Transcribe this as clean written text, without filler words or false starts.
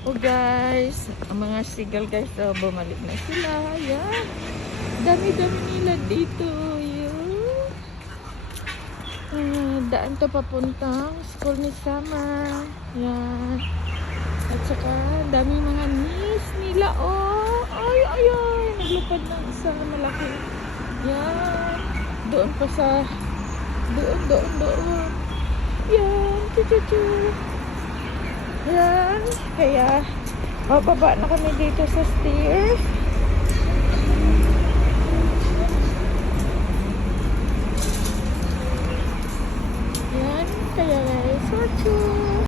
Oh guys, ang mga seagull guys, oh, bumalik na sila. Ayan. Dami-dami nila dito. Yun. Daan to papuntang school ni Sama. Ayan. At saka, dami mga niece nila. Oh, ay, ay, ay. Naglupad ng isang malaki. Yan. Doon pa sa, doon. Yan. Chuchuchu. Yan. Kaya, bababa na kami dito sa stairs. Yan. Kaya guys, watch you.